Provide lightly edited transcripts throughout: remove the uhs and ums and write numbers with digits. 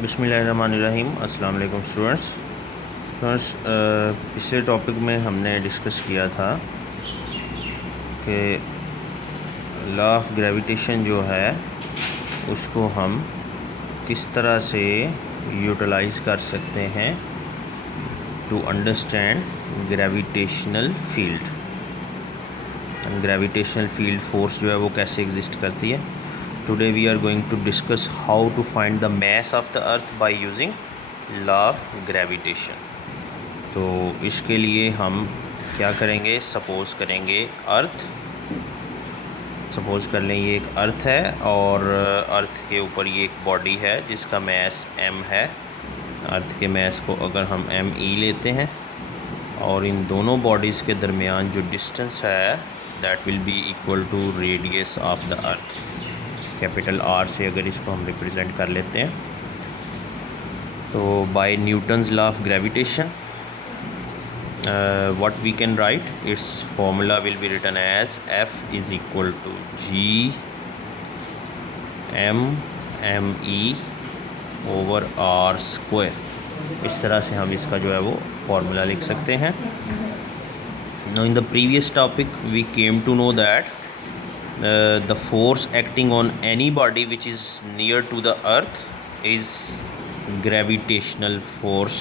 बिस्मिल्लाहिर्रहमानिर्रहीम। अस्सलाम वालेकुम स्टूडेंट्स। पिछले टॉपिक में हमने डिस्कस किया था कि लॉ ऑफ ग्रेविटेशन जो है उसको हम किस तरह से यूटिलाइज़ कर सकते हैं to understand gravitational field. Gravitational field force जो है वो कैसे एग्जिस्ट करती है। Today we are going to discuss how to find the mass of the earth by using law of gravitation. तो इसके लिए हम क्या करेंगे, सपोज़ करेंगे सपोज़ कर लें ये एक अर्थ है और अर्थ के ऊपर ये एक बॉडी है जिसका मास m है। अर्थ के मास को अगर हम me लेते हैं और इन दोनों बॉडीज़ के दरमियान जो डिस्टेंस है that will be equal to radius of the earth. Capital R से अगर इसको हम रिप्रेजेंट कर लेते हैं तो by Newton's law of gravitation what we can write, its formula will be written as F is equal to G m me over r square। इस तरह से हम इसका जो है वो फॉर्मूला लिख सकते हैं। Now in the previous topic we came to know that the force acting on any body which is near to the earth is gravitational force,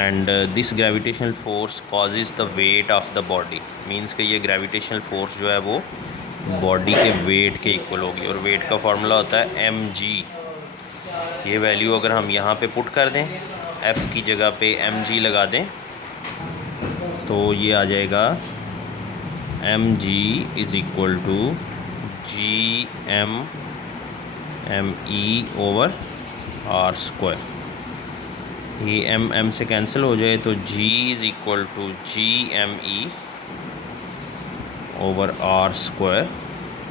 and this gravitational force causes the weight of the body। Means कि ये gravitational force जो है वो body के wait के equal होगी और wait का फार्मूला होता है mg। ये वैल्यू अगर हम यहाँ पे पुट कर दें, f की जगह पे mg लगा दें तो ये आ जाएगा mg is equal to G M me over r square. ये m से कैंसिल हो जाए तो g is equal to G me over r square.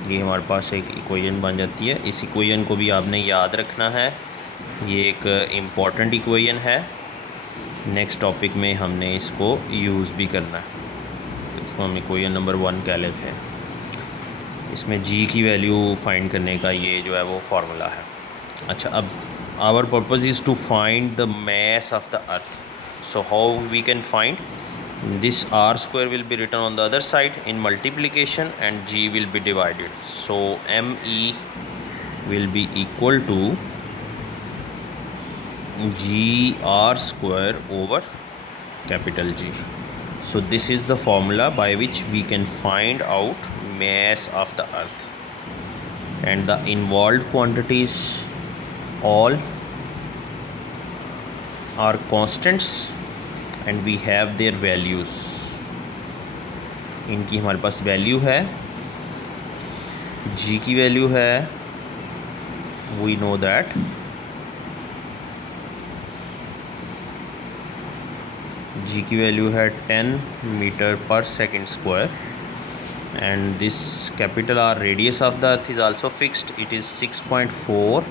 ये हमारे पास एक इक्वेशन बन जाती है। इस इक्वेशन को भी आपने याद रखना है, ये एक इम्पॉर्टेंट इक्वेशन है। नेक्स्ट टॉपिक में हमने इसको यूज़ भी करना है। इसको हम इक्वेशन नंबर 1 कह लेते हैं। इसमें g की वैल्यू फाइंड करने का ये जो है वो फार्मूला है। अच्छा, अब our purpose is to find the mass of the earth, so how we can find? This r square will be written on the other side in multiplication and g will be divided, so me will be equal to g r square over capital G। so this is the formula by which we can find out mass of the earth, and the involved quantities all are constants and we have their values। इनकी हमारे पास value है, g की value है, we know that g की value है 10 metre per second square, and this capital R radius of the earth is also fixed, it is 6.4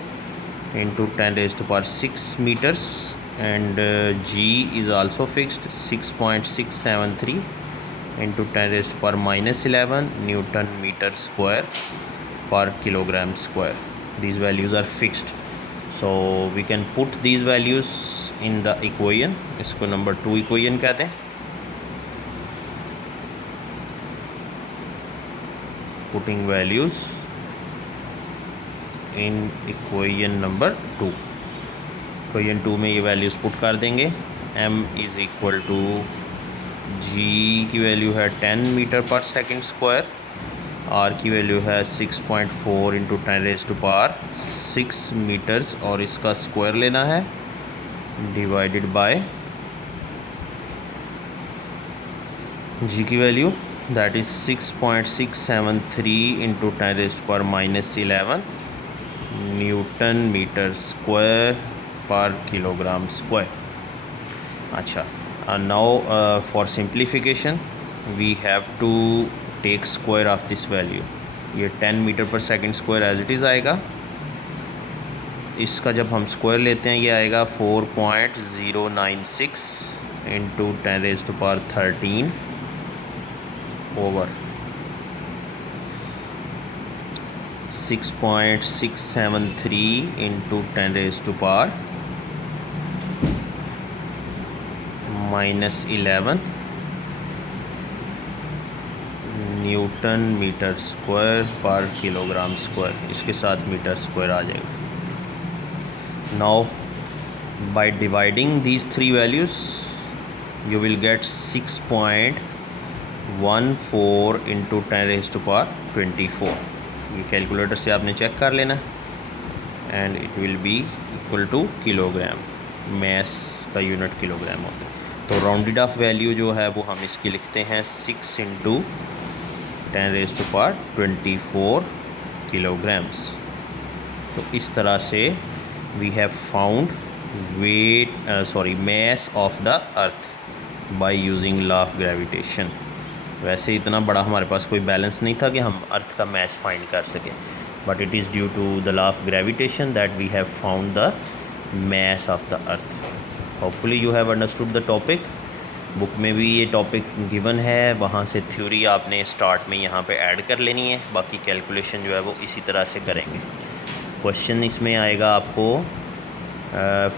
into 10 raised to power 6 meters, and g is also fixed 6.673 into 10 raised to power minus 11 Newton meter square per kilogram square। these values are fixed, so we can put these values in the equation। इसको number 2 equation कहते हैं। Putting values in equation number 2। Equation 2 में ये values put कर देंगे। m is equal to g की value है 10 metre per second square, r की वैल्यू है 6.4 into 10 raise to power 6 metres और इसका स्क्वायर लेना है डिवाइडेड बाय g की value that is 6.673 into 10 raise to power minus 11 newton metre square per kilogram square. अच्छा, now for simplification we have to take square of this value। ये 10 metre per second square as it is आएगा। इसका जब हम square लेते हैं ये आएगा 4.096 into 10 raise to power 13 over 6.673 into 10 raised to power -11 newton metre square per kilogram square, इसके साथ मीटर स्क्वायर आ जाएगा। Now by dividing these three values you will get 6.14 into 10 raised to power 24। ये calculator से आपने check कर लेना and it will be equal to kilogram, mass का यूनिट किलोग्राम होता है। तो राउंडेड ऑफ वैल्यू जो है वो हम इसकी लिखते हैं 6 into 10 raised to power 24 kilograms। तो इस तरह से we have found mass of the earth by using law of gravitation। वैसे इतना बड़ा हमारे पास कोई बैलेंस नहीं था कि हम अर्थ का मैस फाइंड कर सकें, but it is due to the law of gravitation that we have found the mass of the earth. Hopefully you have understood the topic. Book में भी ये टॉपिक गिवन है, वहाँ से थ्योरी आपने स्टार्ट में यहाँ पे ऐड कर लेनी है, बाकी कैलकुलेशन जो है वो इसी तरह से करेंगे। क्वेश्चन इसमें आएगा आपको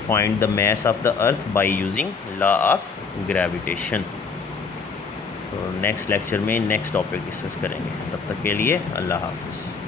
find the mass of the earth by using law of gravitation. तो नेक्स्ट लेक्चर में नेक्स्ट टॉपिक डिस्कस करेंगे। तब तक के लिए अल्लाह हाफ़िज़।